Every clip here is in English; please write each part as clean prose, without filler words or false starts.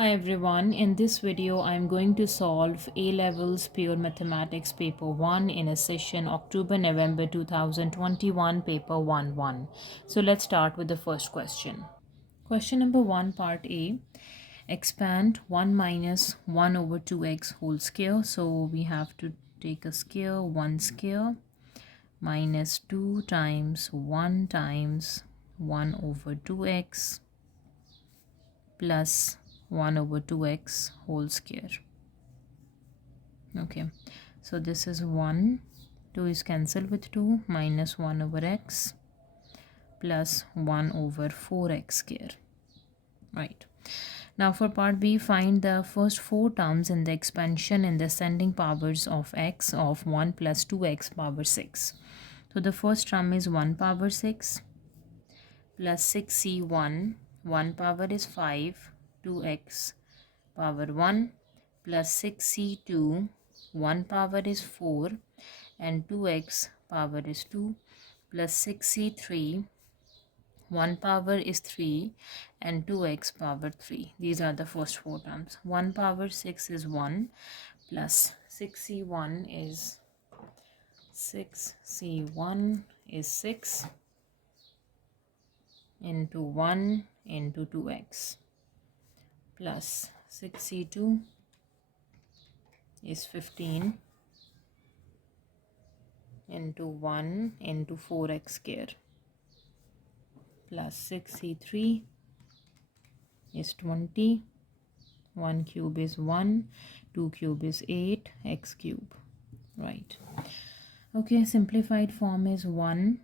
Hi everyone, in this video I am going to solve A-Levels Pure Mathematics Paper 1 in a session October-November 2021 Paper 1-1. So let's start with the first question. Question number 1, Part A. Expand 1 minus 1 over 2x whole square. So we have to take a square, 1 square minus 2 times 1 over 2x plus 1 over 2x whole square. Okay, so this is 1, 2 is cancelled with 2, minus 1 over x plus 1 over 4x square. Right, now for part B, find the first 4 terms in the expansion in the ascending powers of x of 1 plus 2x power 6. So the first term is 1 power 6 plus 6c1, 1 power is 5, 2x power 1 plus 6c2, 1 power is 4 and 2x power is 2 plus 6c3, 1 power is 3 and 2x power 3. These are the first 4 terms. 1 power 6 is 1 plus 6c1 is 6 into 1 into 2x plus 6c2 is 15 into 1 into 4x square plus 6c3 is 20, 1 cube is 1, 2 cube is 8, x cube. Right, okay, simplified form is 1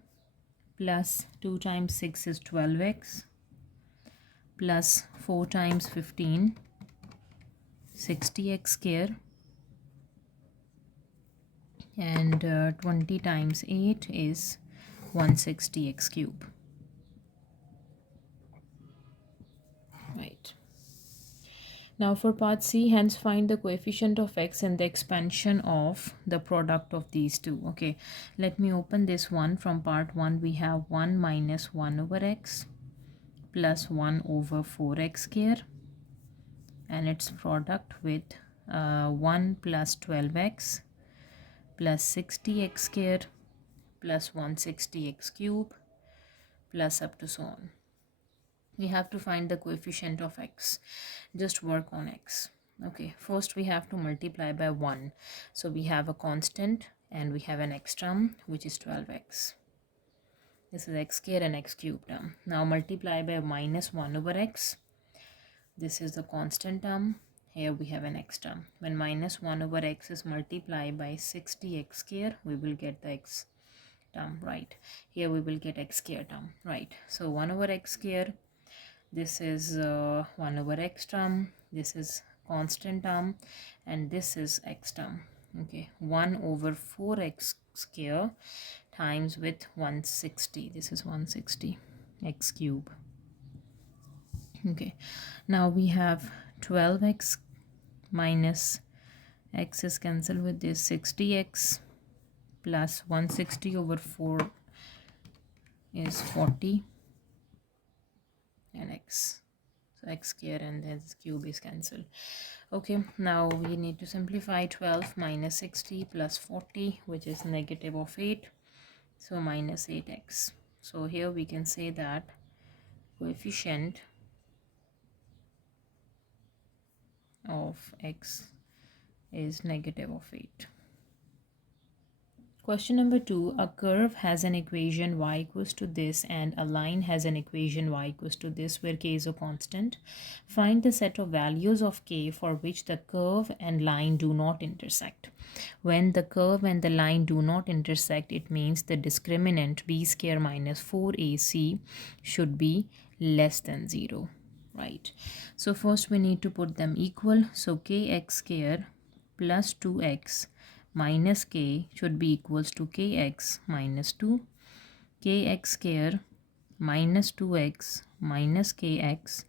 plus 2 times 6 is 12x plus 4 times 15, 60x square, and 20 times 8 is 160x cube. Right, now for part C, hence find the coefficient of x and the expansion of the product of these two. Okay, let me open this one. From part 1 we have 1 minus 1 over x plus 1 over 4x square and its product with 1 plus 12x plus 60x square plus 160x cube plus up to so on. We have to find the coefficient of x. Just work on x. Okay, first we have to multiply by 1. So we have a constant and we have an x term which is 12x. This is x square and x cube term. Now multiply by minus 1 over x. This is the constant term. Here we have an x term. When minus 1 over x is multiplied by 60x square, we will get the x term. Right, here we will get x square term. Right, so 1 over x square, this is 1 over x term, this is constant term, and this is x term. Okay, 1 over 4x square times with 160, this is 160 x cube. Okay, now we have 12x minus x is cancelled with this 60x plus 160 over 4 is 40 and x, so x square and then cube is cancelled. Okay, now we need to simplify 12 minus 60 plus 40, which is negative of 8, so minus 8x. So here we can say that coefficient of x is negative of 8. Question number 2, a curve has an equation y equals to this and a line has an equation y equals to this where k is a constant. Find the set of values of k for which the curve and line do not intersect. When the curve and the line do not intersect, it means the discriminant b square minus 4ac should be less than 0. Right, so first we need to put them equal. So kx square plus 2x minus k should be equals to kx minus 2, kx square minus 2x minus kx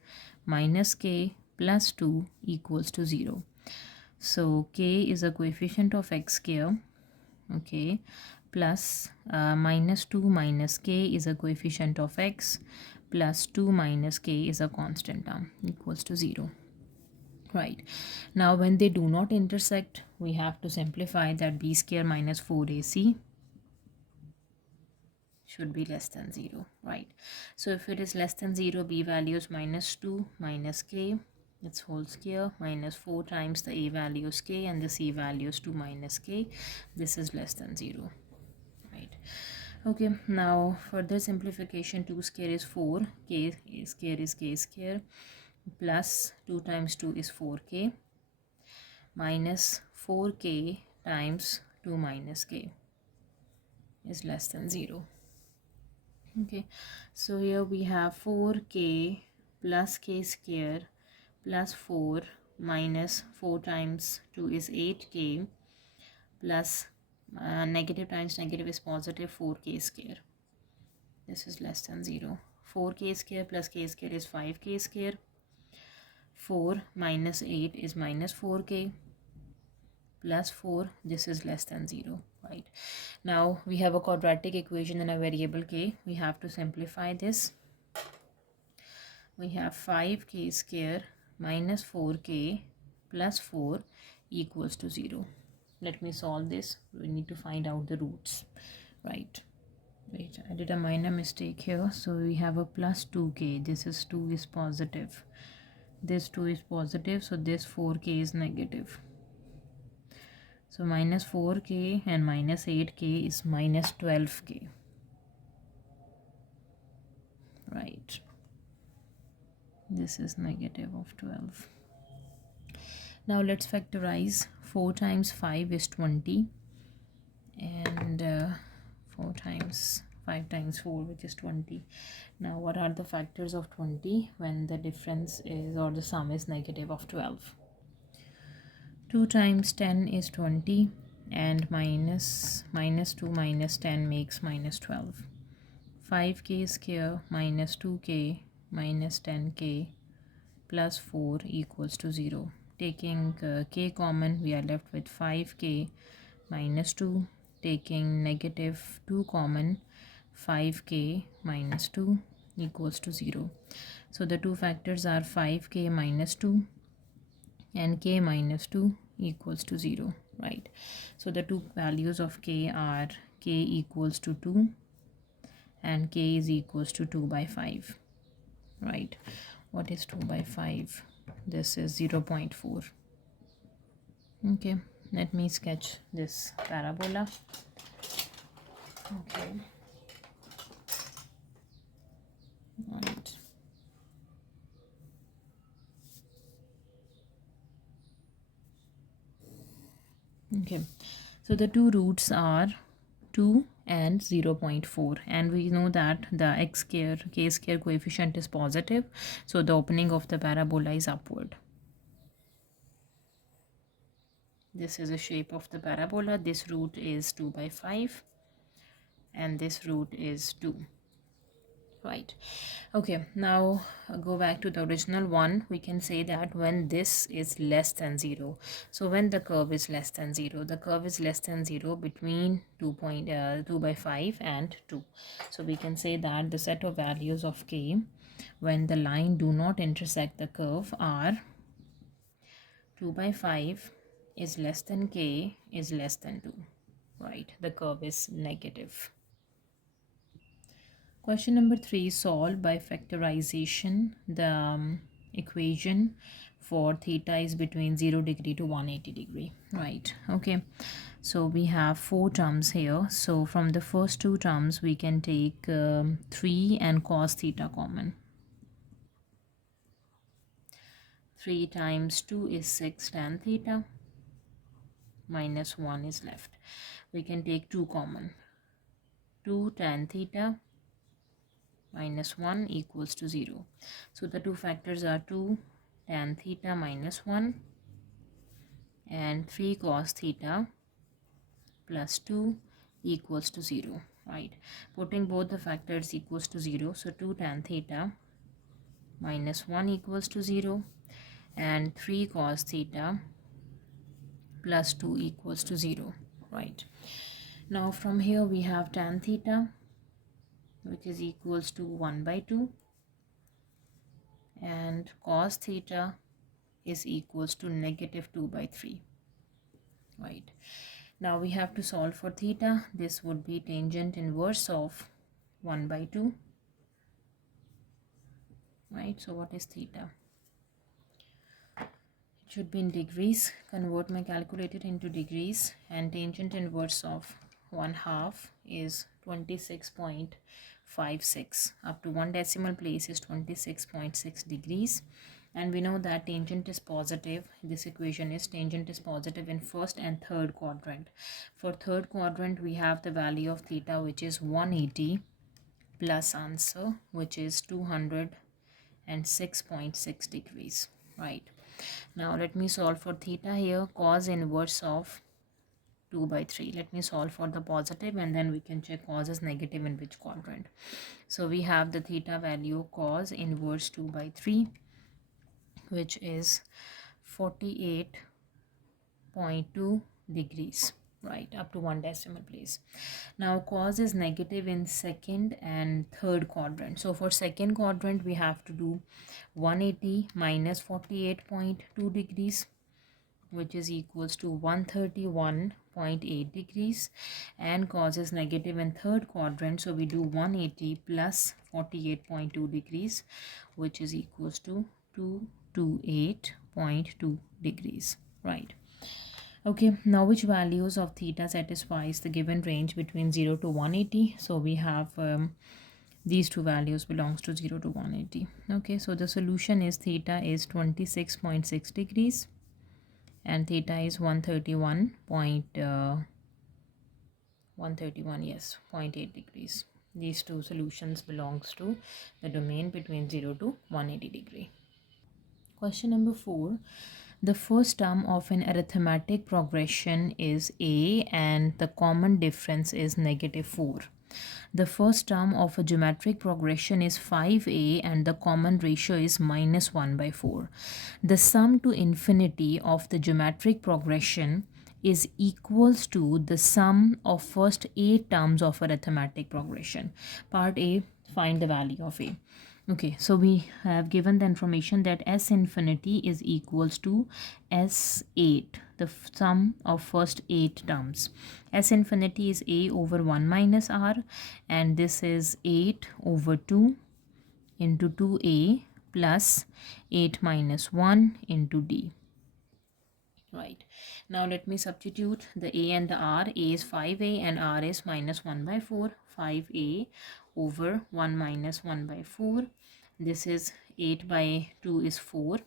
minus k plus 2 equals to 0. So k is a coefficient of x square, okay, plus minus 2 minus k is a coefficient of x plus 2 minus k is a constant term equals to 0. right? Now when they do not intersect, we have to simplify that b square minus 4ac should be less than 0, right? So if it is less than 0, b value is minus 2 minus k, its whole square, minus 4 times the a value is k and the c value is 2 minus k. This is less than 0, right? Okay, now further simplification, 2 square is 4, k square is k square, plus 2 times 2 is 4k, minus 4k times 2 minus k is less than 0. Okay, so here we have 4k plus k square plus 4 minus 4 times 2 is 8k plus negative times negative is positive, 4k square. This is less than 0. 4k square plus k square is 5k square. 4 minus 8 is minus 4k plus 4. This is less than 0, right? Now we have a quadratic equation and a variable k. We have to simplify this. We have 5k square minus 4k plus 4 equals to 0. Let me solve this. We need to find out the roots, right? Wait, I did a minor mistake here. So we have a plus 2k. This is 2 is positive. This 2 is positive. So this 4k is negative. So minus 4k and minus 8k is minus 12k. Right. This is negative of 12. Now let's factorize. 4 times 5 is 20. And 4 times 5 times 4, which is 20. Now what are the factors of 20 when the difference is or the sum is negative of 12? 2 times 10 is 20 and minus 2 minus 10 makes minus 12. 5k square minus 2k minus 10k plus 4 equals to 0. Taking k common, we are left with 5k minus 2. Taking negative 2 common, 5k minus 2 equals to 0. So the two factors are 5k minus 2 and k minus 2 equals to 0, right? So the two values of k are k equals to 2 and k is equals to 2 by 5, right? What is 2 by 5? This is 0.4. Okay, let me sketch this parabola. Okay, right. Okay, so the two roots are 2 and 0.4, and we know that the x square k square coefficient is positive, so the opening of the parabola is upward. This is the shape of the parabola. This root is 2 by 5 and this root is 2, right? Okay, now go back to the original one. We can say that when this is less than 0, so when the curve is less than 0, the curve is less than 0 between 2 by 5 and 2. So we can say that the set of values of k when the line do not intersect the curve are 2 by 5 is less than k is less than 2, right? The curve is negative. Question number 3, solve by factorization the equation for theta is between 0 degree to 180 degree, right? Okay, so we have 4 terms here. So from the first 2 terms we can take 3 and cos theta common. 3 times 2 is 6 tan theta, minus 1 is left. We can take 2 common. 2 tan theta minus 1 equals to 0. So the two factors are 2 tan theta minus 1 and 3 cos theta plus 2 equals to 0, right? Putting both the factors equals to 0, so 2 tan theta minus 1 equals to 0 and 3 cos theta plus 2 equals to 0, right? Now from here we have tan theta, which is equals to 1 by 2, and cos theta is equals to negative 2 by 3, right? Now we have to solve for theta. This would be tangent inverse of 1 by 2, right? So what is theta? It should be in degrees. Convert my calculator into degrees, and tangent inverse of 1/2 is 26.56. Up to one decimal place is 26.6 degrees. And we know that tangent is positive. This equation is tangent is positive in first and third quadrant. For third quadrant, we have the value of theta, which is 180, plus answer, which is 206.6 degrees, right? Now let me solve for theta here. Cos inverse of 2 by 3. Let me solve for the positive, and then we can check cos is negative in which quadrant. So we have the theta value cos inverse 2 by 3, which is 48.2 degrees, right, up to one decimal place. Now cos is negative in second and third quadrant. So for second quadrant, we have to do 180 minus 48.2 degrees, which is equals to 131.8 degrees, and cos is negative in third quadrant, so we do 180 plus 48.2 degrees, which is equals to 228.2 degrees, right? Okay, now which values of theta satisfies the given range between 0 to 180? So we have these two values belongs to 0 to 180. Okay, so the solution is theta is 26.6 degrees and theta is 131, yes, 0.8 degrees. These two solutions belongs to the domain between 0 to 180 degree. Question number 4. The first term of an arithmetic progression is a and the common difference is negative 4. The first term of a geometric progression is 5a and the common ratio is minus 1 by 4. The sum to infinity of the geometric progression is equals to the sum of first 8 terms of arithmetic progression. Part A, find the value of a. Okay, so we have given the information that S infinity is equals to S8, the sum of first 8 terms. S infinity is A over 1 minus R, and this is 8 over 2 into 2A plus 8 minus 1 into D. Right, now let me substitute the A and the R. A is 5A and R is minus 1 by 4. 5A over 1 minus 1 by 4. This is 8 by 2 is 4.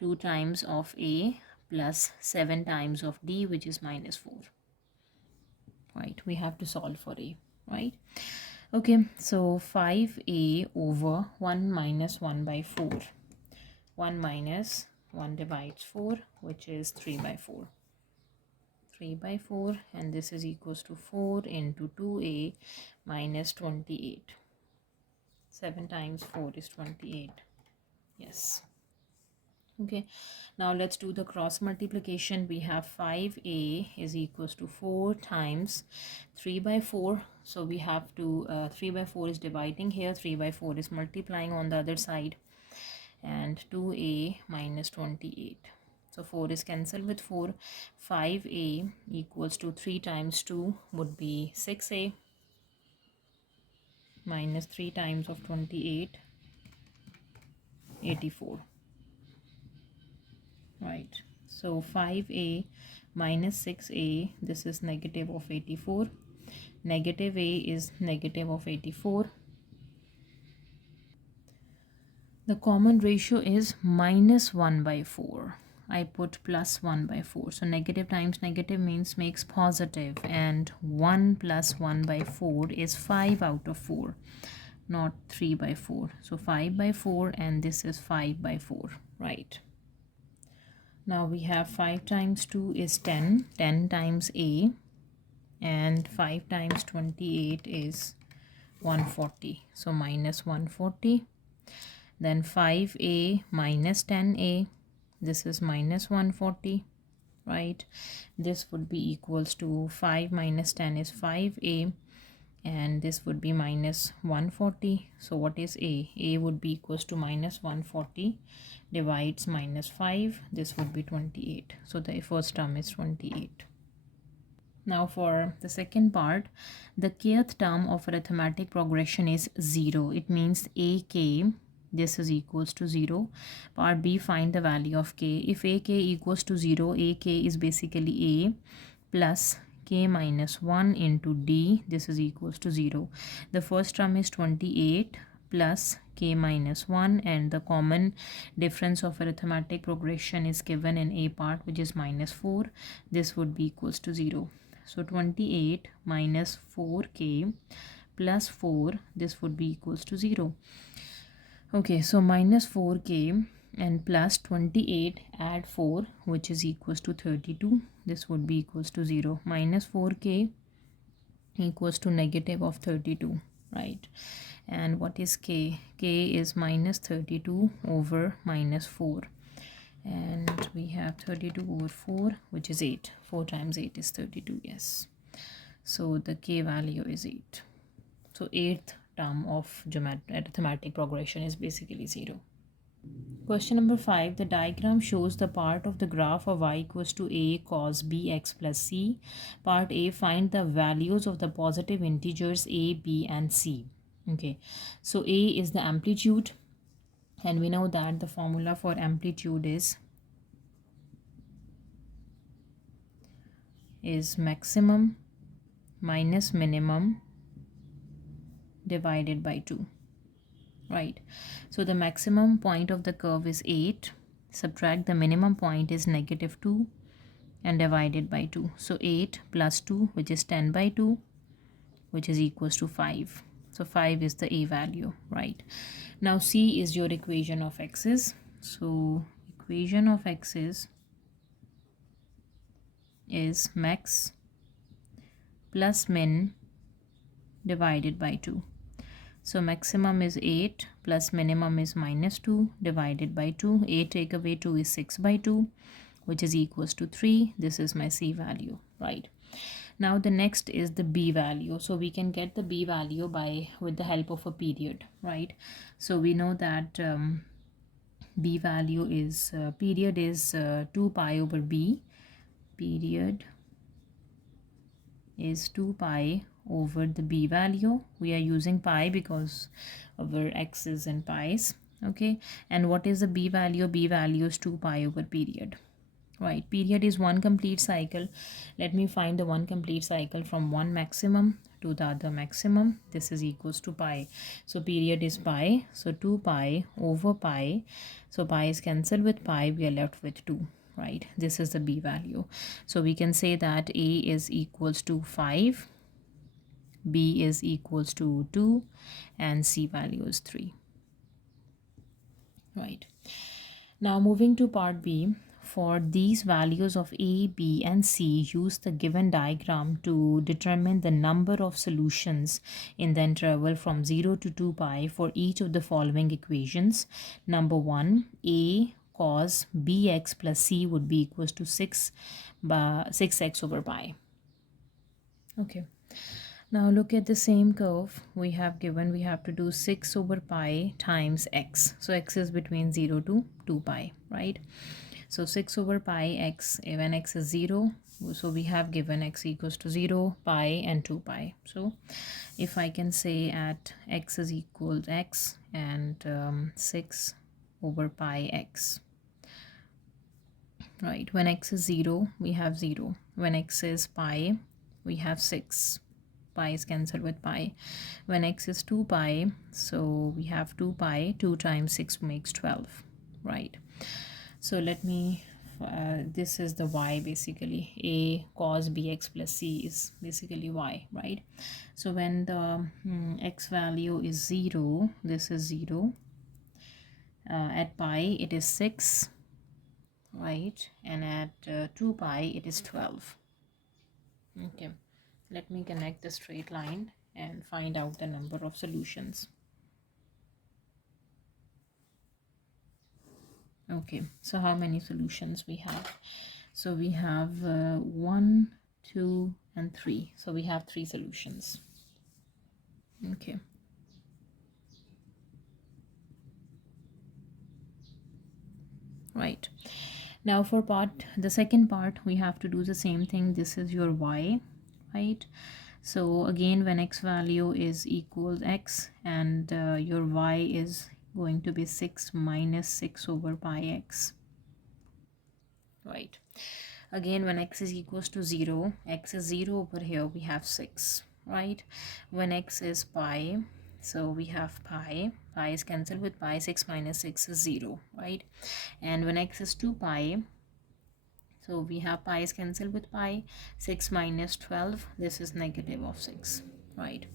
2 times of A plus 7 times of D, which is minus 4. Right, we have to solve for A, right? Okay, so 5A over 1 minus 1 by 4. 1 minus 1 divides 4, which is 3 by 4. 3 by 4, and this is equals to 4 into 2A minus 28. 7 times 4 is 28. Yes. Okay, now let's do the cross multiplication. We have 5A is equals to 4 times 3 by 4. So we have to 3 by 4 is dividing here, 3 by 4 is multiplying on the other side, and 2A minus 28. So 4 is cancelled with 4. 5A equals to 3 times 2 would be 6A minus 3 times of 28, 84. Right, so 5A minus 6A, this is negative of 84. Negative A is negative of 84. The common ratio is minus 1 by 4. I put plus 1 by 4. So negative times negative means makes positive, and 1 plus 1 by 4 is 5 out of 4, not 3 by 4. So 5 by 4, and this is 5 by 4, right? Now we have 5 times 2 is 10. 10 times A, and 5 times 28 is 140. So minus 140. Then 5A minus 10A. This is minus 140, right? This would be equals to 5 minus 10 is 5A and this would be minus 140. So what is a? A would be equals to minus 140 divides minus 5. This would be 28. So the first term is 28. Now for the second part, the kth term of arithmetic progression is 0. It means ak, this is equals to 0. Part B, find the value of k. If ak equals to 0, ak is basically a plus k minus 1 into d, this is equals to 0. The first term is 28 plus k minus 1, and the common difference of arithmetic progression is given in a part, which is minus 4. This would be equals to 0. So 28 minus 4k plus 4, this would be equals to 0. Okay, so minus 4k and plus 28, add 4, which is equals to 32. This would be equals to 0. Minus 4k equals to negative of 32, right? And what is k? K is minus 32 over minus 4. And we have 32 over 4, which is 8. 4 times 8 is 32, yes. So the k value is 8. So 8th term of arithmetic progression is basically 0. Question number 5. The diagram shows the part of the graph of y equals to a cos bx plus c. Part A, find the values of the positive integers a, b, and c. Okay, so a is the amplitude, and we know that the formula for amplitude is maximum minus minimum divided by 2, right? So the maximum point of the curve is 8, subtract the minimum point is negative 2, and divided by 2. So 8 plus 2, which is 10 by 2, which is equals to 5. So 5 is the a value, right? Now c is your equation of x's. So equation of x's is max plus min divided by 2. So maximum is 8 plus minimum is minus 2 divided by 2. 8 take away 2 is 6 by 2, which is equals to 3. This is my c value, right? Now the next is the b value. So we can get the b value with the help of a period, right? So we know that b value is period is 2 pi over b. Period is 2 pi over the b value. We are using pi because our x's and pi's. Okay, and what is the b value? B value is 2 pi over period, right? Period is one complete cycle. Let me find the one complete cycle from one maximum to the other maximum. This is equals to pi. So period is pi, so 2 pi over pi. So pi is cancelled with pi, we are left with 2, right? This is the b value. So we can say that a is equals to 5, b is equals to 2, and c value is 3, right? Now moving to part B. For these values of a, b, and c, use the given diagram to determine the number of solutions in the interval from 0 to 2 pi for each of the following equations. Number 1, a cos bx plus c would be equals to 6x over pi. Okay. Now look at the same curve we have given. We have to do 6 over pi times x. So x is between 0 to 2 pi, right? So 6 over pi x, when x is 0, so we have given x equals to 0, pi, and 2 pi. So if I can say at x is equal to x and 6 over pi x, right? When x is 0, we have 0. When x is pi, we have 6. Pi is cancelled with pi. When x is 2 pi, so we have 2 pi. 2 times 6 makes 12, right? So let me this is the y basically. A cos bx plus c is basically y, right? So when the x value is 0, this is 0. At pi it is 6, right? And at 2 pi it is 12. Okay, let me connect the straight line and find out the number of solutions. Okay, so how many solutions we have? So we have 1, 2, and 3. So we have 3 solutions. Okay. Right. Now for the second part, we have to do the same thing. This is your y, right? So again, when x value is equals x, and your y is going to be 6 minus 6 over pi x, right? Again, when x is equals to 0, x is 0 over here, we have 6, right? When x is pi, so we have pi is cancelled with pi, 6 minus 6 is 0, right? And when x is 2 pi, so we have pi is cancelled with pi, 6 minus 12, this is negative of 6, right?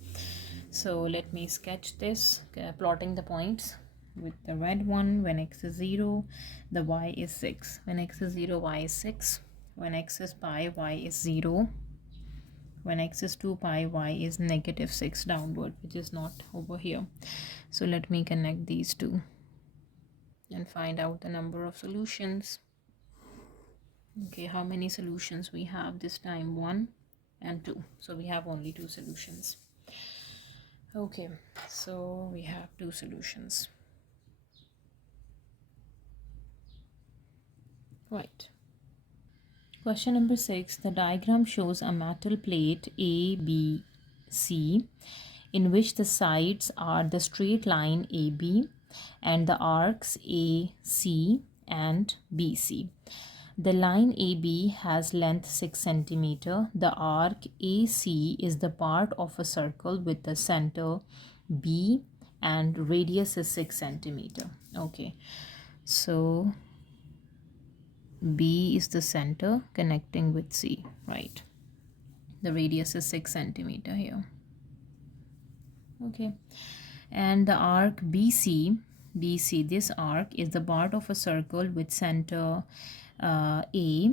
So let me sketch this, plotting the points with the red one. When x is 0, the y is 6. When x is 0, y is 6. When x is pi, y is 0. When x is 2 pi, y is negative 6 downward, which is not over here. So let me connect these two and find out the number of solutions. Okay, how many solutions we have this time? 1 and 2. So we have only 2 solutions. Okay, so we have 2 solutions. Right. Question number 6. The diagram shows a metal plate A, B, C, in which the sides are the straight line AB and the arcs AC and BC. The line AB has length 6 centimeter. The arc AC is the part of a circle with the center B and radius is 6 centimeter. Okay, so B is the center connecting with C, right? The radius is 6 centimeter here. Okay, and the arc BC, this arc is the part of a circle with center A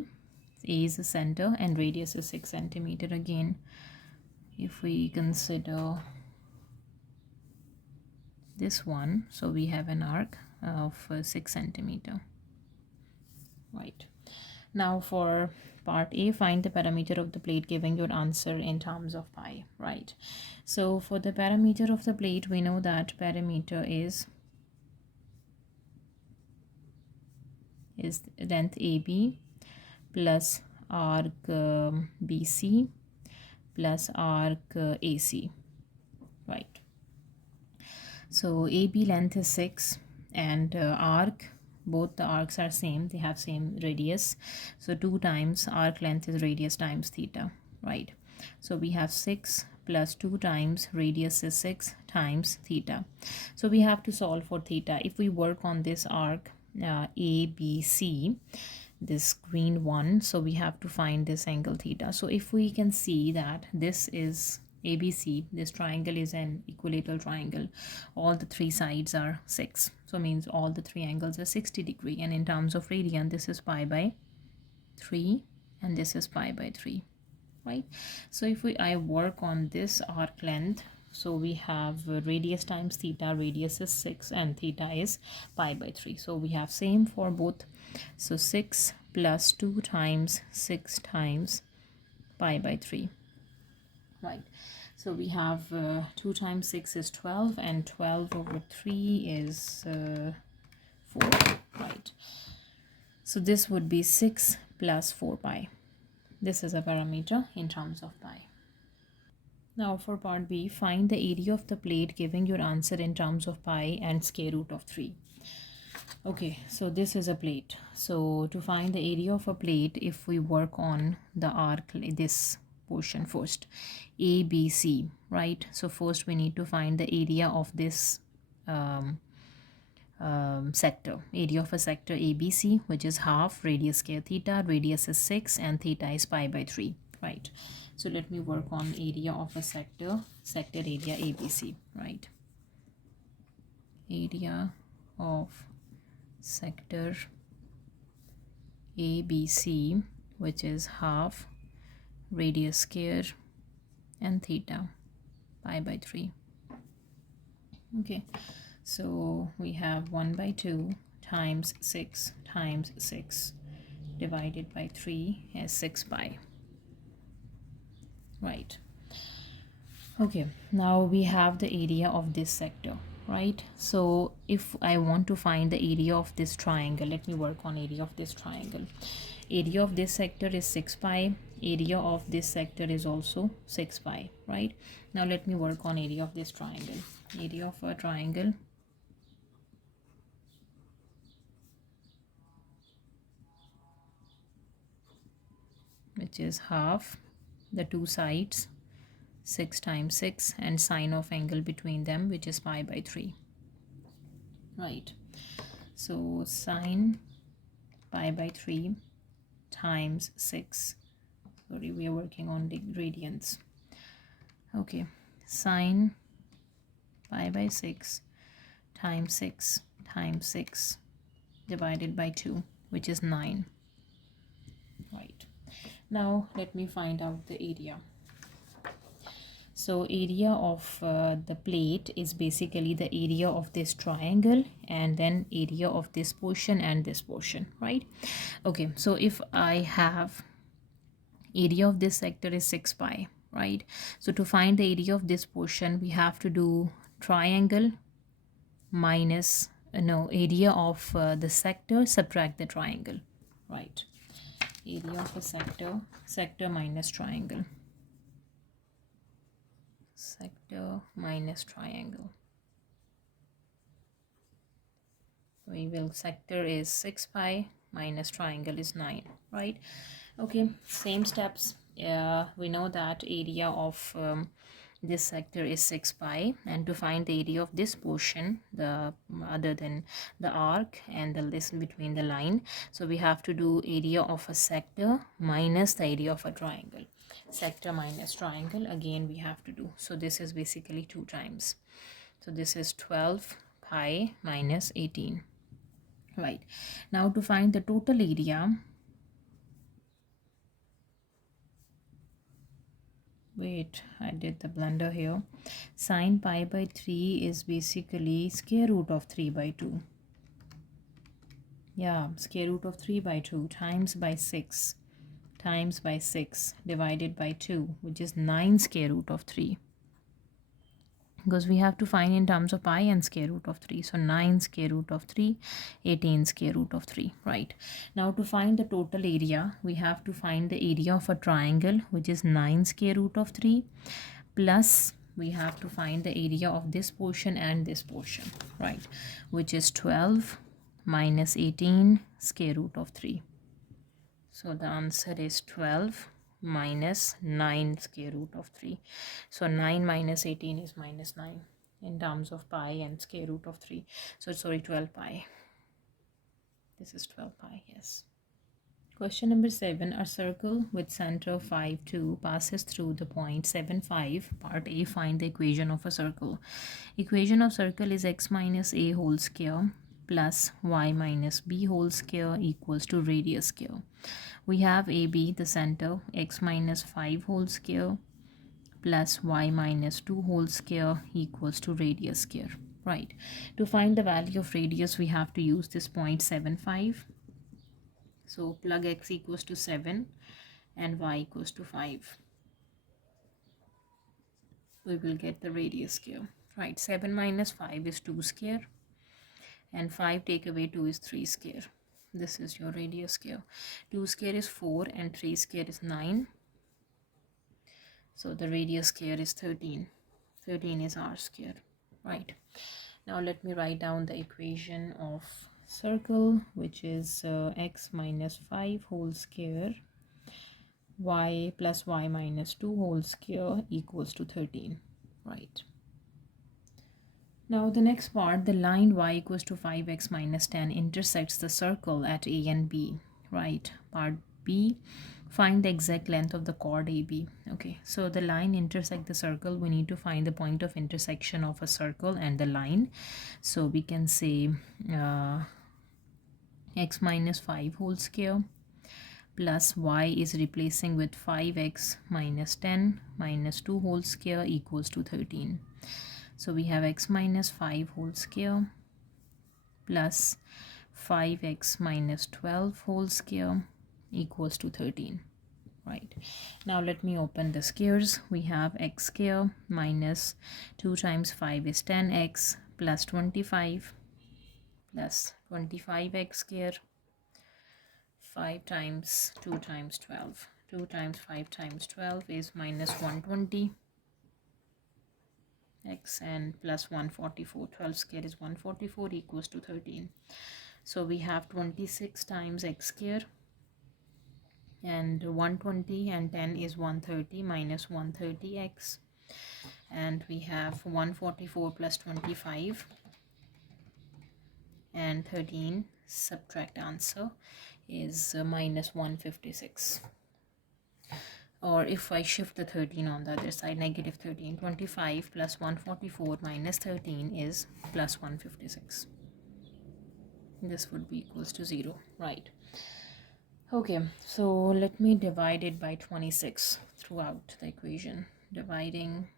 is the center and radius is 6 centimeter. Again, if we consider this one, so we have an arc of 6 centimeter, right? Now for part A, find the parameter of the plate, giving your answer in terms of pi, right? So for the parameter of the plate, we know that parameter is length AB plus arc BC plus arc AC, right? So AB length is 6 and arc, both the arcs are same, they have same radius, so 2 times arc length is radius times theta, right? So we have 6 plus 2 times radius is 6 times theta. So we have to solve for theta. If we work on this arc ABC, this green one, so we have to find this angle theta. So if we can see that this is ABC, this triangle is an equilateral triangle, all the 3 sides are 6, so means all the 3 angles are 60 degree, and in terms of radian, this is pi by 3 and this is pi by 3, right? So if I work on this arc length, so we have radius times theta, radius is 6 and theta is pi by 3, so we have same for both. So 6 plus 2 times 6 times pi by 3, right? So we have 2 times 6 is 12 and 12 over 3 is 4, right? So this would be 6 plus 4 pi. This is a parameter in terms of pi. Now for part B, find the area of the plate, giving your answer in terms of pi and square root of 3. Okay, so this is a plate. So to find the area of a plate, if we work on the arc, this portion first, ABC, right? So first we need to find the area of this sector, area of a sector ABC, which is half radius square theta, radius is 6 and theta is pi by 3, right? So let me work on area of a sector area ABC, right? Area of sector ABC, which is half radius square and theta pi by 3. Okay, so we have 1 by 2 times 6 divided by 3 as 6 pi, right? Okay, now we have the area of this sector, right? So if I want to find the area of this triangle, let me work on area of this triangle. Area of this sector is 6 pi. Area of this sector is also 6 pi, right? Now let me work on area of this triangle. Area of a triangle, which is half the two sides, 6 times 6, and sine of angle between them, which is pi by 3, right? So sine pi by 3 times 6, sorry, we are working on the radians. Okay, sine pi by 6 times 6 times 6 divided by 2, which is 9, right? Now let me find out the area. So area of the plate is basically the area of this triangle, and then area of this portion and this portion, right? Okay, so if I have area of this sector is 6 pi, right? So to find the area of this portion, we have to do triangle minus no area of the sector, subtract the triangle, right? Area of a sector minus triangle, sector minus triangle. We will, sector is 6 pi minus triangle is 9, right? Okay, same steps. We know that area of this sector is 6 pi, and to find the area of this portion, the other than the arc and the list between the line, so we have to do area of a sector minus the area of a triangle. Sector minus triangle, again we have to do, so this is basically 2 times. So this is 12 pi minus 18, right? Now to find the total area, wait, I did the blunder here. Sine pi by 3 is basically square root of 3 by 2. Yeah, square root of 3 by 2 times by 6 divided by 2, which is 9 square root of 3. Because we have to find in terms of pi and square root of 3. So 9 square root of 3, 18 square root of 3, right? Now to find the total area, we have to find the area of a triangle, which is 9 square root of 3, plus we have to find the area of this portion and this portion, right? Which is 12 minus 18 square root of 3. So the answer is 12 minus 9 square root of 3. So 9 minus 18 is minus 9 in terms of pi and square root of 3. So sorry, 12 pi. This is 12 pi, yes. Question number 7. A circle with center 5, 2 passes through the point 7, 5. Part A, find the equation of a circle. Equation of circle is x minus a whole square plus y minus b whole square equals to radius square. We have AB, the center, x minus 5 whole square plus y minus 2 whole square equals to radius square, right? To find the value of radius, we have to use this point 7, 5. So plug x equals to 7 and y equals to 5. We will get the radius square, right? 7 minus 5 is 2 square, and 5 take away 2 is 3 square. This is your radius square. 2 square is 4 and 3 square is 9. So the radius square is 13. 13 is r square, right? Now let me write down the equation of circle, which is x minus 5 whole square y plus y minus 2 whole square equals to 13, right? Now the next part, the line y equals to 5x minus 10 intersects the circle at A and B, right? Part B, find the exact length of the chord AB. Okay, so the line intersect the circle. We need to find the point of intersection of a circle and the line. So we can say x minus 5 whole square plus y is replacing with 5x minus 10 minus 2 whole square equals to 13. So we have x minus 5 whole square plus 5x minus 12 whole square equals to 13, right? Now let me open the squares. We have x square minus 2 times 5 is 10x plus 25 plus 25x square. 5 times 2 times 12. 2 times 5 times 12 is minus 120 x and plus 144. 12 square is 144 equals to 13. So we have 26 times x square and 120 and 10 is 130 minus 130x, and we have 144 plus 25 and 13, subtract answer is minus 156. Or if I shift the 13 on the other side, negative 13, 25 plus 144 minus 13 is plus 156. This would be equals to 0, right? Okay, so let me divide it by 26 throughout the equation. Dividing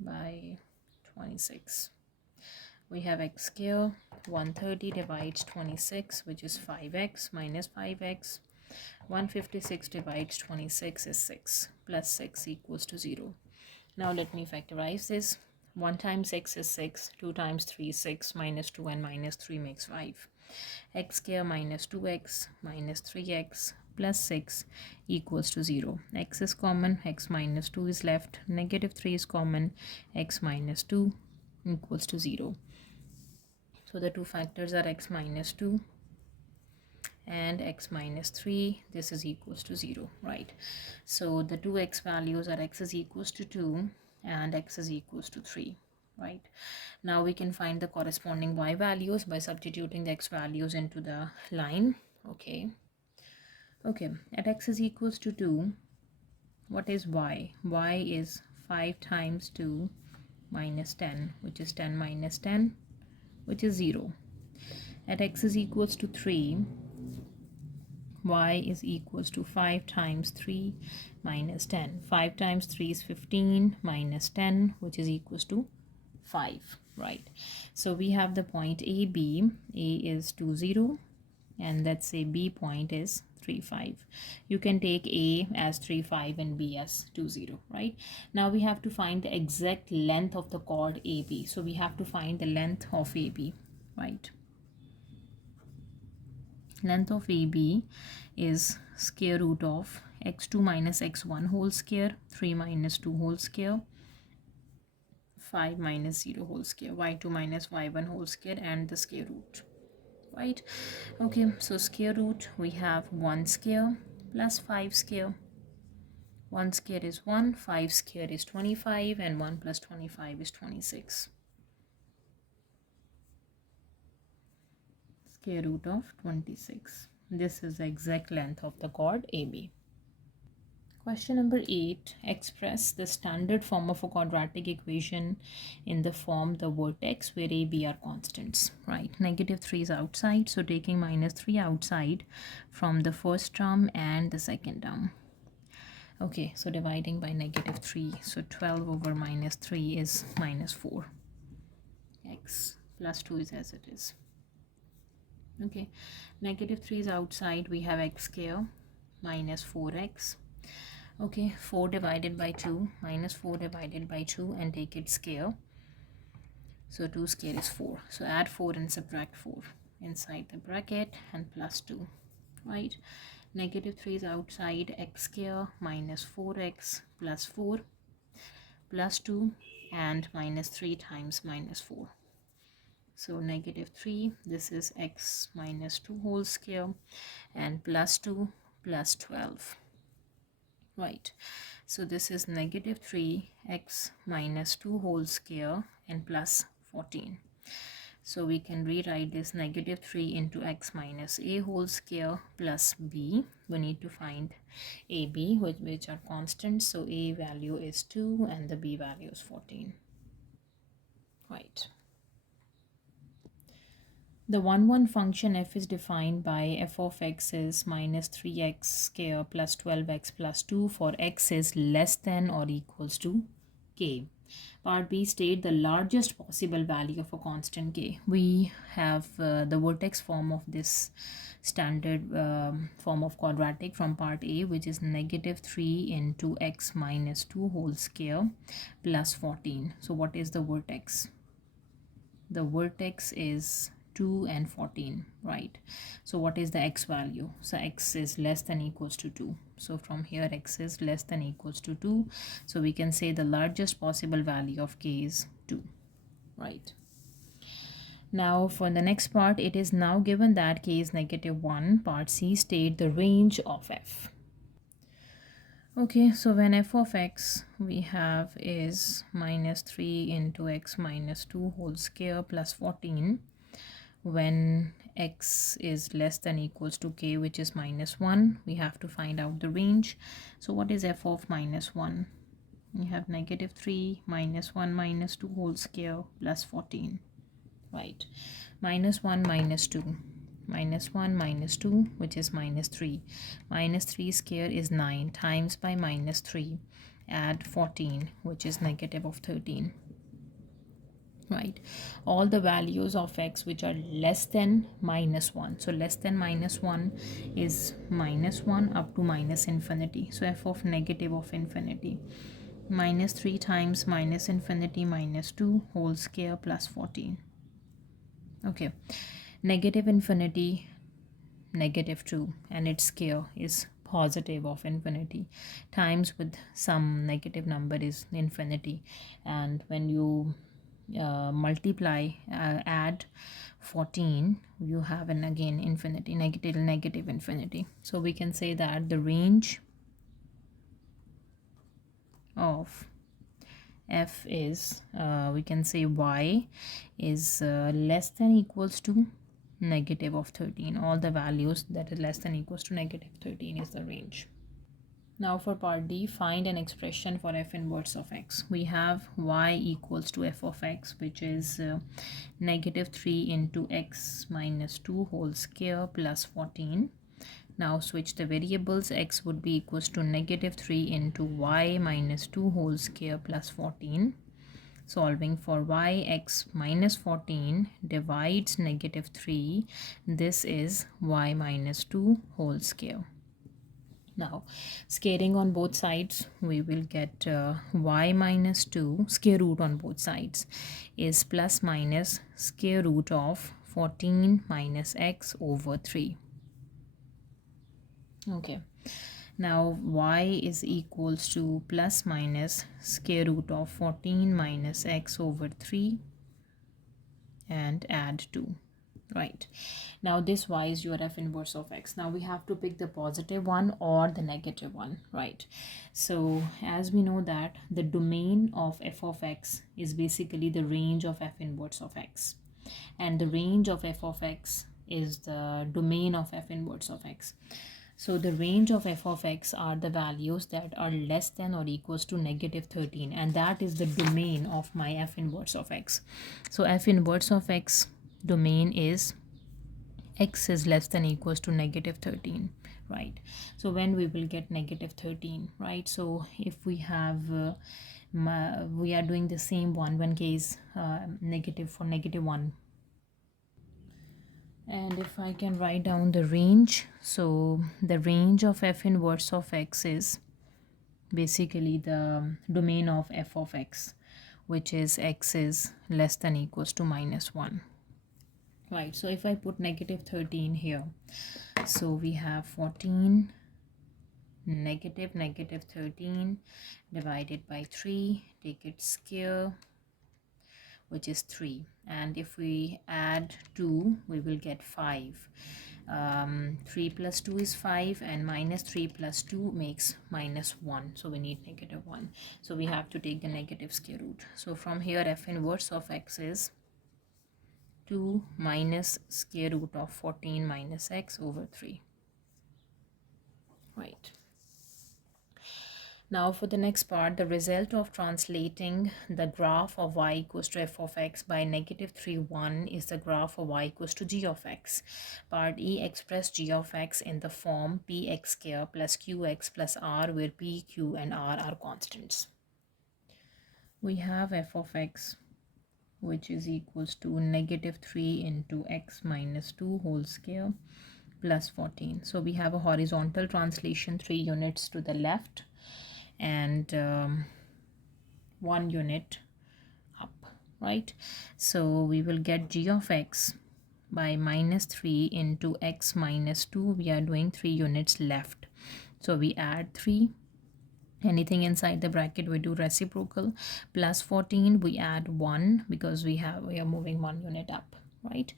by 26. We have x square, 130 divides 26, which is 5x minus 5x. 156 divides 26 is 6, plus 6 equals to 0. Now let me factorize this. 1 times 6 is 6, 2 times 3 is 6, minus 2 and minus 3 makes 5. X square minus 2x minus 3x plus 6 equals to 0. X is common, x minus 2 is left, negative 3 is common, x minus 2 equals to 0. So the two factors are x minus 2 and x minus 3. This is equals to 0, right? So the two x values are x is equals to 2 and x is equals to 3, right? Now we can find the corresponding y values by substituting the x values into the line. Okay, at x is equals to 2, what is y? Y is 5 times 2 minus 10, which is 10 minus 10, which is 0. At x is equals to 3, y is equals to 5 times 3 minus 10. 5 times 3 is 15 minus 10, which is equals to 5, right? So we have the point A, B. A is 2, 0, and let's say B point is 3, 5. You can take A as 3, 5 and B as 2, 0, right? Now we have to find the exact length of the chord AB. So we have to find the length of AB, right? Length of AB is square root of x2 minus x1 whole square, 3 minus 2 whole square, 5 minus 0 whole square, y2 minus y1 whole square, and the square root, right? Okay, so square root, we have 1 square plus 5 square. 1 square is 1, 5 square is 25, and 1 plus 25 is 26. Square root of 26. This is the exact length of the chord AB. Question number 8. Express the standard form of a quadratic equation in the form the vertex where a, b are constants, right? Negative 3 is outside, so taking minus 3 outside from the first term and the second term. Okay, so dividing by negative 3, so 12 over minus 3 is minus 4. X plus 2 is as it is. Okay, negative 3 is outside, we have x square minus 4x. Okay, 4 divided by 2 minus 4 divided by 2 and take it square. So 2 square is 4. So add 4 and subtract 4 inside the bracket and plus 2, right? Negative 3 is outside, x square minus 4x plus 4 plus 2 and minus 3 times minus 4. So negative 3, this is x minus 2 whole square and plus 2 plus 12. Right, so this is negative 3x minus 2 whole square and plus 14. So we can rewrite this negative 3 into x minus a whole square plus b. We need to find a, b, which are constants. So a value is 2 and the b value is 14. Right. The 1 function f is defined by f of x is minus 3x square plus 12x plus 2 for x is less than or equals to k. Part B, state the largest possible value of a constant k. We have the vertex form of this standard form of quadratic from part A, which is negative 3 into x minus 2 whole square plus 14. So what is the vertex? The vertex is 2 and 14, right? So what is the x value? So x is less than equals to 2. So from here x is less than equals to 2. So we can say the largest possible value of k is 2, right? Now for the next part, it is now given that k is negative 1. Part C, state the range of f. Okay, so when f of x we have is minus 3 into x minus 2 whole square plus 14, when x is less than equals to k, which is minus 1, we have to find out the range. So what is f of minus 1? We have negative 3 minus 1 minus 2 whole square plus 14, right? Minus 1 minus 2, minus 1 minus 2, which is minus 3. Minus 3 square is 9 times by minus 3, add 14, which is negative of 13, right? All the values of x which are less than minus 1. So less than minus 1 is minus 1 up to minus infinity. So f of negative of infinity, minus 3 times minus infinity minus 2 whole square plus 14. Okay, negative infinity, negative 2, and its square is positive of infinity, times with some negative number is infinity, and when you multiply, add 14, you have an again infinity, negative infinity. So we can say that the range of f is, we can say y is less than equals to negative of 13. All the values that is less than equals to negative 13 is the range. Now for part D, find an expression for f inverse of x. We have y equals to f of x, which is negative 3 into x minus 2 whole square plus 14. Now switch the variables. X would be equals to negative 3 into y minus 2 whole square plus 14. Solving for y, x minus 14 divides negative 3. This is y minus 2 whole square. Now squaring on both sides, we will get y minus 2, square root on both sides is plus minus square root of 14 minus x over 3. Okay, now y is equals to plus minus square root of 14 minus x over 3 and add 2, right? Now this y is your f inverse of x. Now we have to pick the positive one or the negative one, right? So as we know that the domain of f of x is basically the range of f inverse of x, and the range of f of x is the domain of f inverse of x. So the range of f of x are the values that are less than or equals to negative 13, and that is the domain of my f inverse of x. So f inverse of x domain is x is less than equals to negative 13, right? So when we will get negative 13, right? So if we have we are doing the same one when k is negative for negative 1. And if I can write down the range, so the range of f inverse of x is basically the domain of f of x, which is x is less than equals to minus 1, right? So if I put negative 13 here, so we have 14 negative 13 divided by 3, take its square, which is 3, and if we add 2 we will get 5. 3 plus 2 is 5, and minus 3 plus 2 makes minus 1, so we need negative 1, so we have to take the negative square root. So from here f inverse of x is 2 minus square root of 14 minus x over 3, right? Now for the next part, the result of translating the graph of y equals to f of x by negative 3, 1 is the graph of y equals to g of x. Part E, express g of x in the form px square plus qx plus r, where p, q and r are constants. we have f of x, which is equals to negative 3 into x minus 2 whole square plus 14. So we have a horizontal translation, 3 units to the left and 1 unit up, right? So we will get g of x by minus 3 into x minus 2. We are doing 3 units left, so we add 3. Anything inside the bracket we do reciprocal, plus 14 we add 1 because we are moving 1 unit up, right?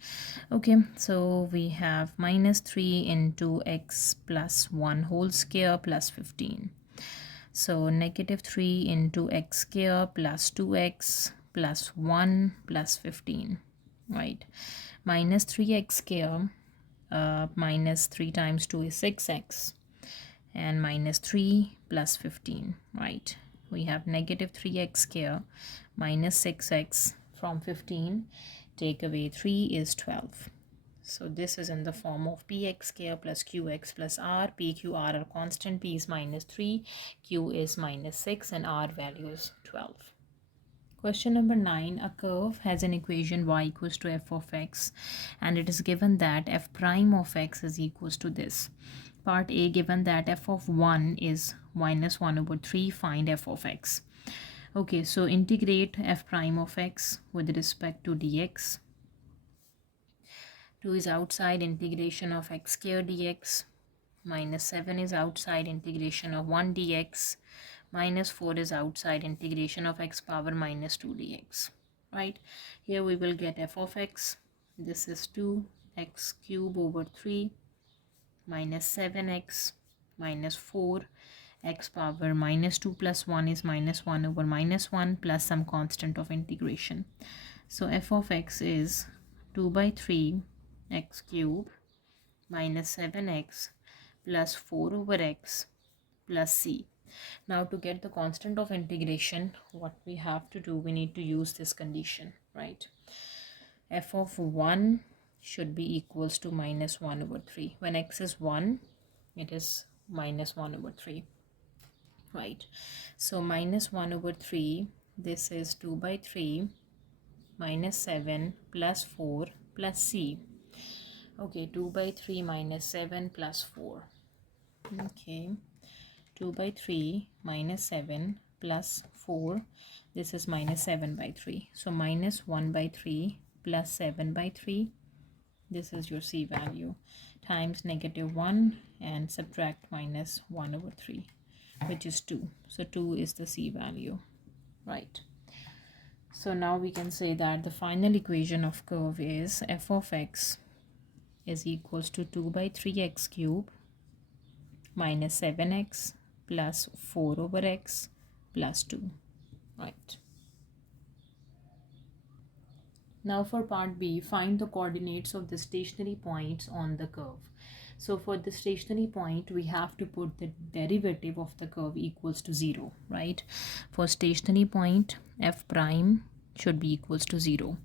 Okay, so we have minus 3 into x plus 1 whole square plus 15. So negative 3 into x square plus 2x plus 1 plus 15, right? Minus 3x square, minus 3 times 2 is 6x, and minus 3 plus 15, right? We have negative 3x square minus 6x from 15, take away 3 is 12. So this is in the form of px square plus qx plus r. P, q, r are constant. P is minus 3, q is minus 6, and r value is 12. Question number 9. A curve has an equation y equals to f of x, and it is given that f prime of x is equals to this. Part A, given that f of 1 is minus 1 over 3, find f of x. Okay, so integrate f prime of x with respect to dx. 2 is outside, integration of x squared dx. Minus 7 is outside, integration of 1 dx. Minus 4 is outside, integration of x power minus 2 dx, right? Here we will get f of x. This is 2x cube over 3 minus 7x minus 4 x power minus 2 plus 1 is minus 1 over minus 1 plus some constant of integration. So f of x is 2 by 3 x cube minus 7x plus 4 over x plus c. Now to get the constant of integration, what we have to do, we need to use this condition, right? F of 1 should be equals to minus 1 over 3. When x is 1, it is minus 1 over 3, right? So minus 1 over 3, this is 2 by 3 minus 7 plus 4 plus c. Okay, 2 by 3 minus 7 plus 4. Okay, 2 by 3 minus 7 plus 4. This is minus 7 by 3. So minus 1 by 3 plus 7 by 3. This is your c value, times negative 1 and subtract minus 1 over 3, which is 2. So 2 is the c value, right? So now we can say that the final equation of curve is f of x is equals to 2 by 3x cube minus 7x plus 4 over x plus 2, right? Now for part B, find the coordinates of the stationary points on the curve. So for the stationary point, we have to put the derivative of the curve equals to 0, right? For stationary point, f prime should be equals to 0.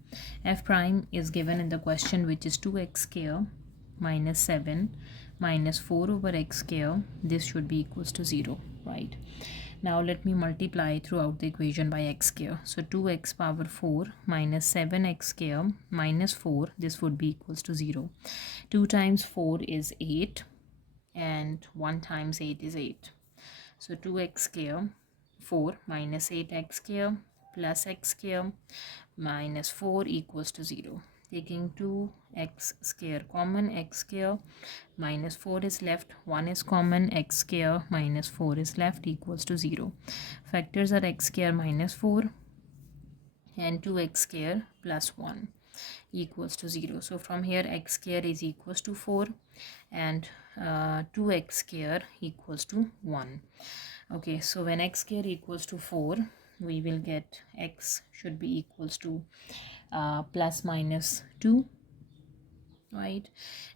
F prime is given in the question, which is 2x square minus 7 minus 4 over x square. This should be equals to 0, right? Now let me multiply throughout the equation by x square. So 2x power 4 minus 7x square minus 4, this would be equals to 0. 2 times 4 is 8 and 1 times 8 is 8. So 2x square 4 minus 8x square plus x square minus 4 equals to 0. Taking 2x square common, x square minus 4 is left, 1 is common, x square minus 4 is left equals to 0. Factors are x square minus 4 and 2x square plus 1 equals to 0. So from here x square is equals to 4 and 2x square equals to 1. Okay, so when x square equals to 4, we will get x should be equals to plus minus 2, right?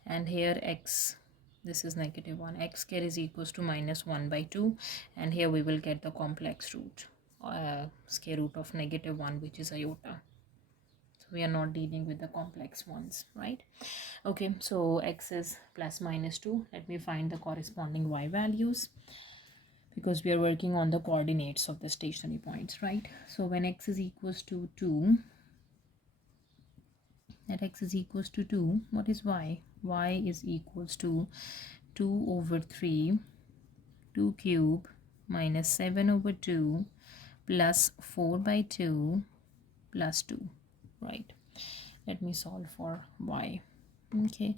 And here x, this is negative 1, x square is equals to minus 1 by 2, and here we will get the complex root, square root of negative 1, which is iota. So we are not dealing with the complex ones, right? Okay, so x is plus minus 2. Let me find the corresponding y values. because we are working on the coordinates of the stationary points, right? So when x is equals to 2, at x is equals to 2, what is y? Y is equals to 2 over 3, 2 cube minus 7 over 2 plus 4 by 2 plus 2, right? Let me solve for y. Okay,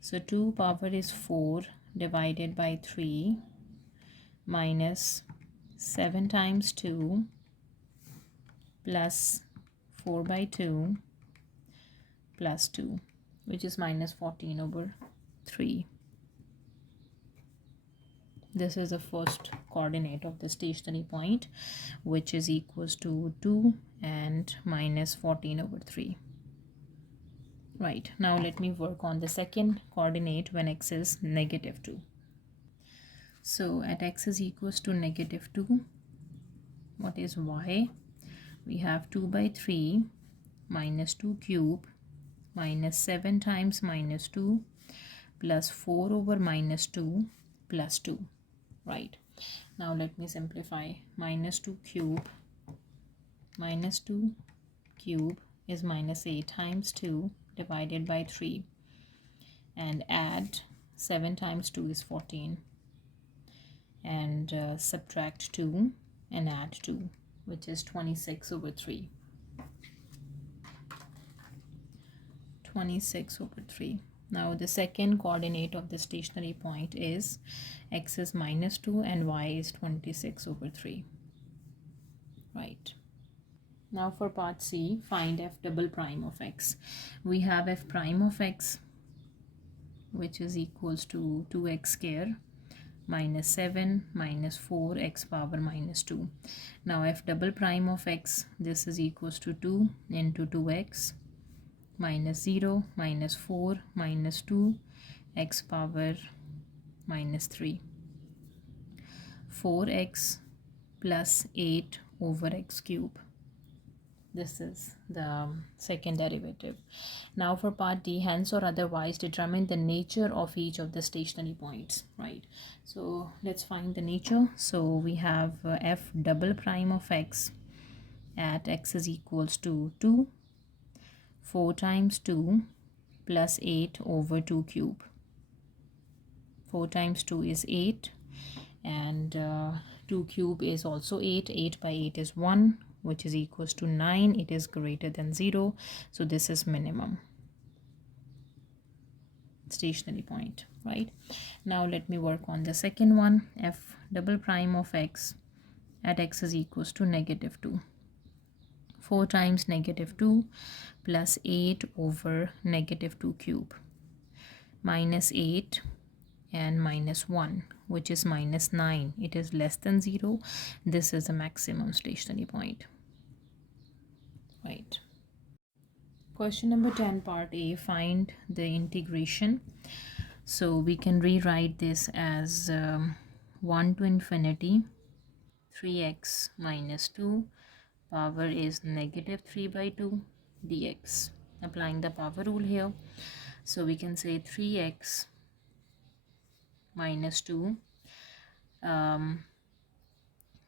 so 2 power is 4 divided by 3 minus 7 times 2 plus 4 by 2 plus 2, which is minus 14 over 3. This is the first coordinate of the stationary point, which is equals to 2 and minus 14 over 3. Right, now let me work on the second coordinate when x is negative 2. So at x is equals to negative 2, what is y? We have 2 by 3 minus 2 cube minus 7 times minus 2 plus 4 over minus 2 plus 2, right? Now let me simplify. Minus 2 cube is minus 8 times 2 divided by 3, and add 7 times 2 is 14, and subtract 2 and add 2, which is 26 over 3. 26 over 3. Now the second coordinate of the stationary point is x is minus 2 and y is 26 over 3. Right. Now for part C, find f double prime of x. We have f prime of x, which is equals to 2x square minus 7 minus 4x power minus 2. Now f double prime of x, this is equals to 2 into 2x minus 0 minus 4 minus 2 x power minus 3. 4x plus 8 over x cube. This is the second derivative. Now for part D, hence or otherwise determine the nature of each of the stationary points, right? So let's find the nature. So we have f double prime of x at x is equals to 2, 4 times 2 plus 8 over 2 cube. 4 times 2 is 8, and 2 cube is also 8. 8 by 8 is 1, which is equals to 9. It is greater than 0, so this is minimum stationary point, right? Now let me work on the second one. F double prime of x at x is equals to negative 2. 4 times negative 2 plus 8 over negative 2 cube minus 8 and minus 1, which is minus 9. It is less than 0. This is the maximum stationary point, right? Question number 10, part A, find the integration. So we can rewrite this as 1 to infinity 3x minus 2 power is negative 3 by 2 dx. Applying the power rule here, so we can say 3x minus 2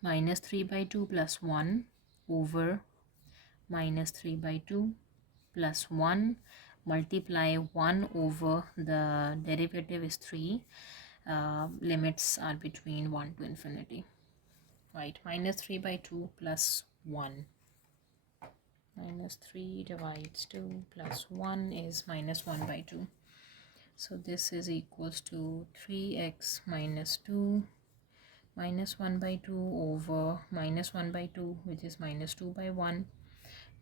minus 3 by 2 plus 1 over minus 3 by 2 plus 1 multiply 1 over the derivative is 3. Limits are between 1 to infinity, right? Minus 3 by 2 plus 1. Minus 3 divides 2 plus 1 is minus 1 by 2. So this is equals to 3x minus 2 minus 1 by 2 over minus 1 by 2, which is minus 2 by 1,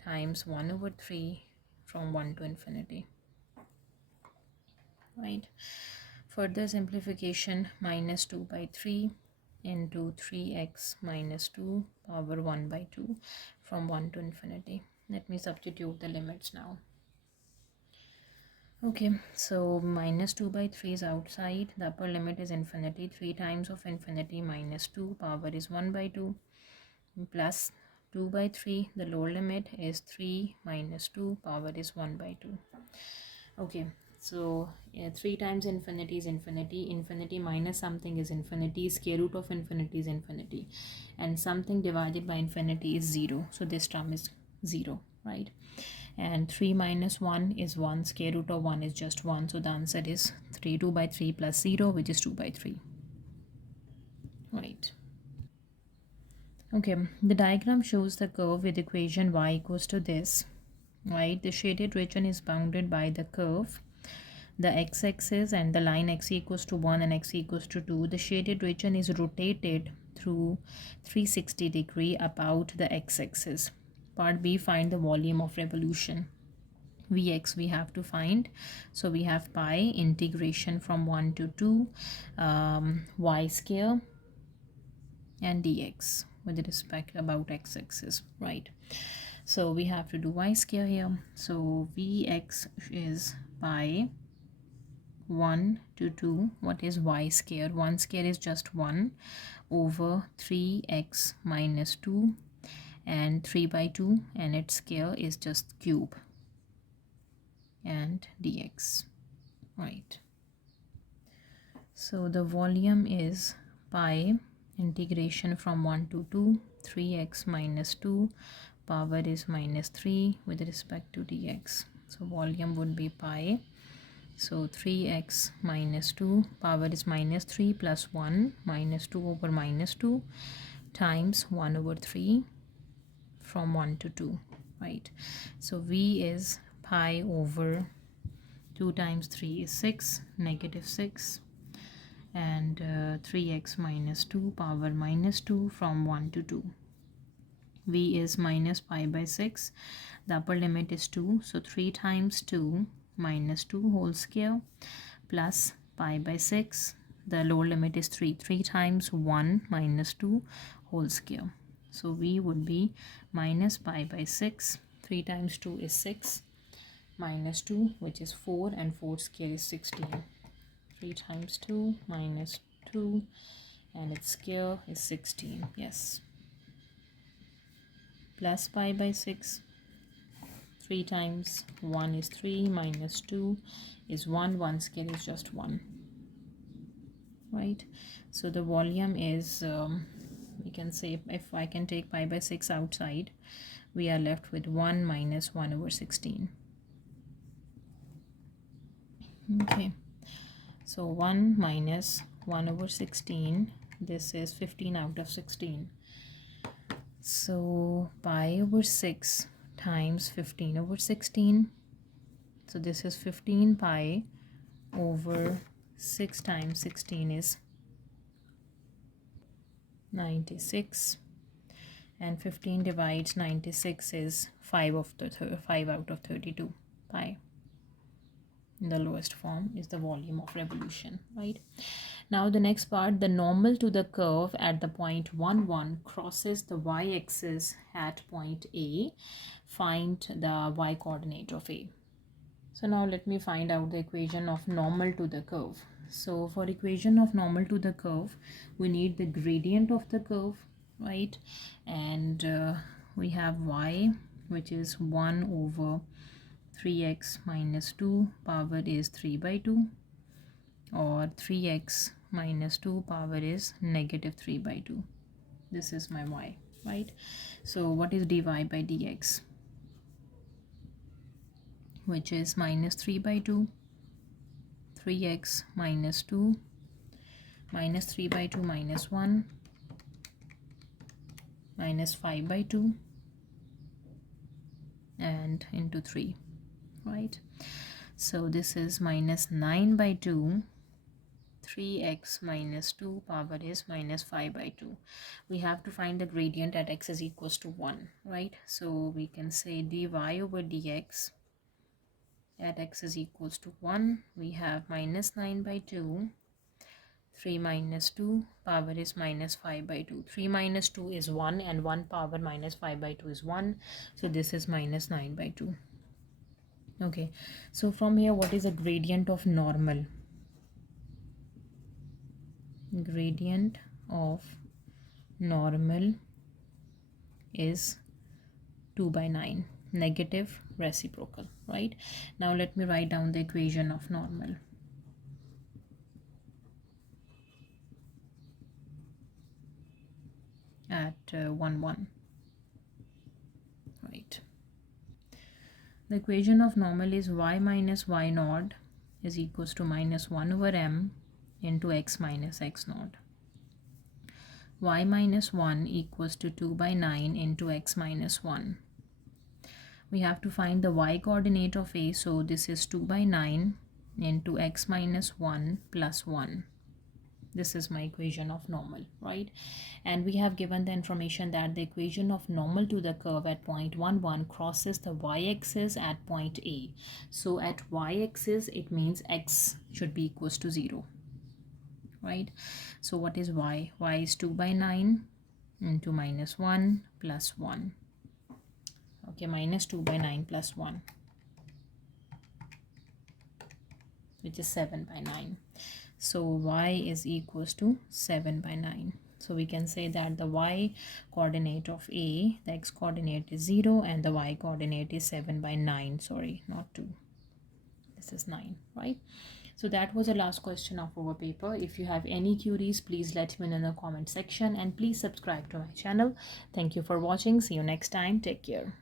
times 1 over 3 from 1 to infinity, right? Further simplification, minus 2 by 3 into 3x minus 2 power 1 by 2 from 1 to infinity. Let me substitute the limits now. Okay, so minus 2 by 3 is outside. The upper limit is infinity. 3 times of infinity minus 2 power is 1 by 2 plus 2 by 3. The lower limit is 3 minus 2 power is 1 by 2. Okay, So 3 times infinity is infinity, infinity minus something is infinity, square root of infinity is infinity, and something divided by infinity is 0. So this term is 0, right? And 3 minus 1 is 1, square root of 1 is just 1. So the answer is 3. 2 by 3 plus 0, which is 2 by 3, right? Okay, the diagram shows the curve with equation y equals to this, right? The shaded region is bounded by the curve, the x-axis, and the line x equals to 1 and x equals to 2. The shaded region is rotated through 360 about the x-axis. Part B, find the volume of revolution. Vx we have to find, so we have pi integration from 1 to 2 y square and dx with respect about x-axis, right? So we have to do y square here. So Vx is pi 1 to 2. What is y square? 1 square is just 1 over 3x minus 2 and 3 by 2, and its square is just cube, and dx, right? So the volume is pi integration from 1 to 2, 3x minus 2, power is minus 3 with respect to dx. So volume would be pi, so 3x minus 2, power is minus 3 plus 1, minus 2 over minus 2 times 1 over 3 from 1 to 2, right? So v is pi over 2 times 3 is 6, negative 6, and 3x minus 2 power minus 2 from 1 to 2. V is minus pi by 6. The upper limit is 2. So 3 times 2 minus 2 whole square plus pi by 6. The lower limit is 3. 3 times 1 minus 2 whole square. So V would be minus pi by 6. 3 times 2 is 6 minus 2, which is 4, and 4 square is 16. 3 times 2 minus 2, and its square is 16. Yes. Plus pi by 6. 3 times 1 is 3 minus 2 is 1. 1 square is just 1. Right. So the volume is, we can say, if I can take pi by 6 outside, we are left with 1 minus 1 over 16. Okay. So 1 minus 1 over 16, this is 15 out of 16. So pi over 6 times 15 over 16. So this is 15 pi over 6 times 16 is 96. And 15 divides 96 is 5 out of 32 pi. The lowest form is the volume of revolution, right? Now the next part, the normal to the curve at the point 1, 1 crosses the y-axis at point A. Find the y-coordinate of A. So now let me find out the equation of normal to the curve. So for equation of normal to the curve, we need the gradient of the curve, right? And we have y, which is 1 over 3x minus 2 power is 3 by 2, or 3x minus 2 power is negative 3 by 2. This is my y, right? So what is dy by dx? Which is minus 3 by 2, 3x minus 2, minus 3 by 2 minus 1, minus 5 by 2, and into 3, right? So this is minus 9 by 2, 3x minus 2 power is minus 5 by 2. We have to find the gradient at x is equals to 1, right? So we can say dy over dx at x is equals to 1. We have minus 9 by 2, 3 minus 2 power is minus 5 by 2. 3 minus 2 is 1, and 1 power minus 5 by 2 is 1. So this is minus 9 by 2. Okay, so from here, what is a gradient of normal? Gradient of normal is 2 by 9. negative reciprocal, right? Now let me write down the equation of normal. At 1 1, right? The equation of normal is y minus y naught is equals to minus 1 over m into x minus x naught. Y minus 1 equals to 2 by 9 into x minus 1. We have to find the y coordinate of a, so this is 2 by 9 into x minus 1 plus 1. This is my equation of normal, right? And we have given the information that the equation of normal to the curve at point 1 1 crosses the y-axis at point A. So at y-axis it means x should be equals to 0, right? So what is y? Y is 2 by 9 into minus 1 plus 1. Okay, minus 2 by 9 plus 1, which is 7 by 9. So y is equals to 7 by 9. So we can say that the y coordinate of A, the x coordinate is 0 and the y coordinate is 7 by 9. Sorry, not 2. This is 9, right? So that was the last question of our paper. If you have any queries, please let me know in the comment section and please subscribe to my channel. Thank you for watching. See you next time. Take care.